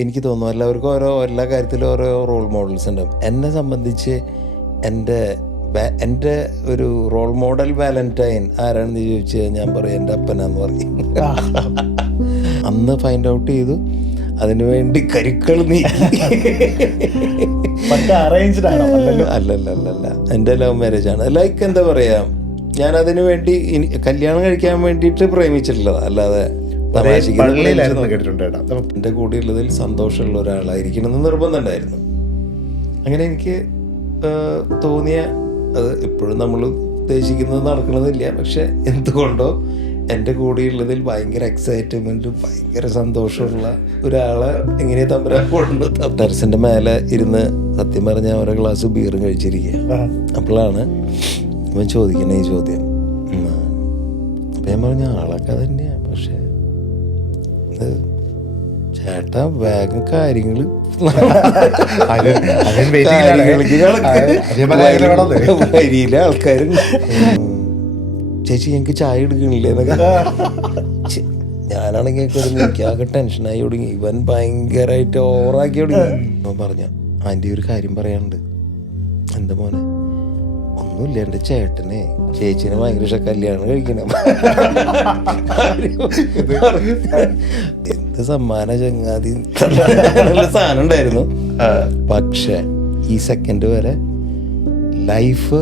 എനിക്ക് തോന്നുന്നു എല്ലാവർക്കും എല്ലാ കാര്യത്തിലും ഓരോ റോൾ മോഡൽസ് ഉണ്ടാവും. എന്നെ സംബന്ധിച്ച് എൻ്റെ ഒരു റോൾ മോഡൽ വാലന്റൈൻ ആരാണെന്ന് ചോദിച്ചാൽ ഞാൻ പറയും എൻ്റെ അപ്പനാന്ന് പറയും. അന്ന് ഫൈൻഡ് ഔട്ട് ചെയ്തു, അതിനുവേണ്ടി കരുക്കൾ നീക്കി. അല്ലല്ല, എൻ്റെ ലവ് മാരേജ് ആണ്. ലൈക്ക് എന്താ പറയാ, ഞാൻ അതിനു വേണ്ടി കല്യാണം കഴിക്കാൻ വേണ്ടിയിട്ട് പ്രേമിച്ചിട്ടുള്ളതാ, അല്ലാതെ എൻ്റെ കൂടെയുള്ളതിൽ സന്തോഷമുള്ള ഒരാളായിരിക്കണം എന്ന് നിർബന്ധമുണ്ടായിരുന്നു. അങ്ങനെ എനിക്ക് തോന്നിയ, അത് എപ്പോഴും നമ്മൾ ഉദ്ദേശിക്കുന്നത് നടക്കണമെന്നില്ല, പക്ഷെ എന്തുകൊണ്ടോ എൻ്റെ കൂടെയുള്ളതിൽ ഭയങ്കര എക്സൈറ്റ്മെൻറ്റും ഭയങ്കര സന്തോഷമുള്ള ഒരാളെ എങ്ങനെ തമ്പരാൻ കൊണ്ട് ടെറസിൻ്റെ മേലെ ഇരുന്ന് സത്യം പറഞ്ഞാൽ ഓരോ ഗ്ലാസ് ബീറും കഴിച്ചിരിക്കുക. അപ്പോഴാണ് അവൻ ചോദിക്കുന്ന ഈ ചോദ്യം. അപ്പം ഞാൻ പറഞ്ഞ ആളൊക്കെ തന്നെയാണ്, പക്ഷേ ചേട്ടാ വേഗം കാര്യങ്ങൾ വരിയിലെ ആൾക്കാരും ചേച്ചി ഞങ്ങൾക്ക് ചായ എടുക്കണില്ലേ എന്നൊക്കെ. ഞാനാണെങ്കിൽ എനിക്കാകെ ടെൻഷനായി തുടങ്ങി. ഇവൻ ഭയങ്കരമായിട്ട് ഓവറാക്കി തുടങ്ങി. അവൻ പറഞ്ഞ ആൻറ്റി ഒരു കാര്യം പറയാനുണ്ട്. എന്താ മോനെ? ഒന്നുമില്ല, എൻ്റെ ചേട്ടനെ ചേച്ചിനെ ഭയങ്കര ഇഷ്ടം, കല്യാണം കഴിക്കണം. എന്ത് സമ്മാന ചങ്ങാതി സാധനം ഉണ്ടായിരുന്നു. പക്ഷെ ഈ സെക്കൻഡ് വരെ ലൈഫ്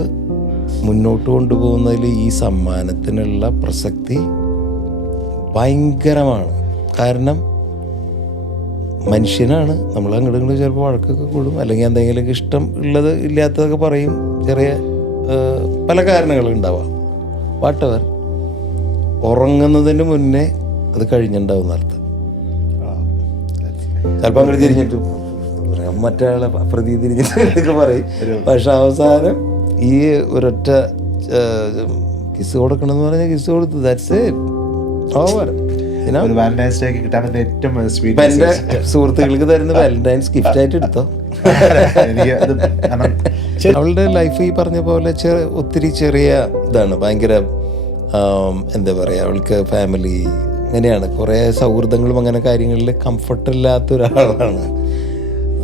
മുന്നോട്ട് കൊണ്ടുപോകുന്നതിൽ ഈ സമ്മാനത്തിനുള്ള പ്രസക്തി ഭയങ്കരമാണ്. കാരണം മനുഷ്യനാണ്, നമ്മൾ അങ്ങോട്ട് ഇങ്ങോട്ട് ചിലപ്പോൾ വഴക്കൊക്കെ കൂടും, അല്ലെങ്കിൽ എന്തെങ്കിലുമൊക്കെ ഇഷ്ടം ഉള്ളത് ഇല്ലാത്തതൊക്കെ പറയും, ചെറിയ പല കാരണങ്ങളുണ്ടാവാം. വാട്ടവർ, ഉറങ്ങുന്നതിന് മുന്നേ അത് കഴിഞ്ഞിട്ടുണ്ടാവും അർത്ഥം. ചിലപ്പോൾ അങ്ങോട്ട് തിരിഞ്ഞിട്ട് മറ്റേ പ്രതി തിരിഞ്ഞിട്ട് പറയും. പക്ഷെ അവസാനം ഈ ഒരൊറ്റ കിസ് കൊടുക്കണമെന്ന് പറഞ്ഞാൽ കിസ് കൊടുത്തു, ദാറ്റ്സ് ഇറ്റ്, ഓവർ. എൻ്റെ സുഹൃത്തുക്കൾക്ക് തരുന്ന വാലന്റൈൻസ് ഗിഫ്റ്റ് ആയിട്ട് എടുത്തോ. അവളുടെ ലൈഫ് ഈ പറഞ്ഞ പോലെ ഒത്തിരി ചെറിയ ഇതാണ്, ഭയങ്കര എന്താ പറയുക, അവൾക്ക് ഫാമിലി അങ്ങനെയാണ്, കുറേ സൗഹൃദങ്ങളും അങ്ങനെ കാര്യങ്ങളിൽ കംഫർട്ടില്ലാത്ത ഒരാളാണ്.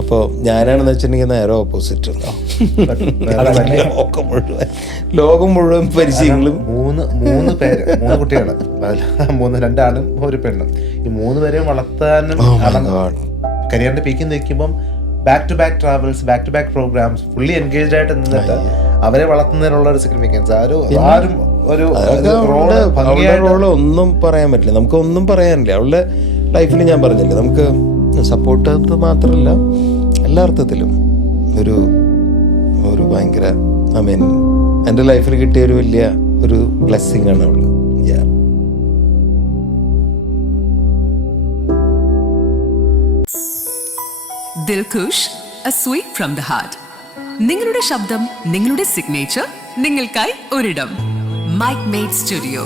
അപ്പോൾ ഞാനാണെന്ന് വെച്ചിട്ടുണ്ടെങ്കിൽ നേരെ ഓപ്പോസിറ്റ്. ലോകം മുഴുവൻ പരിചയങ്ങളും. മൂന്ന് കുട്ടികൾ, രണ്ടാണും ഒരു പെണ്ണും. ഈ 3 പേരെയും വളർത്താനും കരിയറിന്റെ പീക്കിൽ നിൽക്കുമ്പം back to back travels, back to back programs, fully engaged ആയിട്ട് നിന്നിട്ട് അവരെ വളർത്തുന്നതിനുള്ള ഒരു സിഗ്നിഫിക്കൻസ് ആരും ഒരു റോള് ഒന്നും പറയാൻ പറ്റില്ല, നമുക്ക് ഒന്നും പറയാനില്ല. അവളുടെ ലൈഫിൽ ഞാൻ പറഞ്ഞില്ലേ, നമുക്ക് സപ്പോർട്ട് മാത്രമല്ല എല്ലാ അർത്ഥത്തിലും ഒരു ഭയങ്കര, ഐ മീൻ എൻ്റെ ലൈഫിൽ കിട്ടിയ ഒരു വലിയ ഒരു ബ്ലെസ്സിങ് ആണ് അവള്. Dilkhush, a sweet from the heart. നിങ്ങളുടെ ശബ്ദം, നിങ്ങളുടെ സിഗ്നേച്ചർ, നിങ്ങൾക്കായി ഒരിടം. Mic made studio.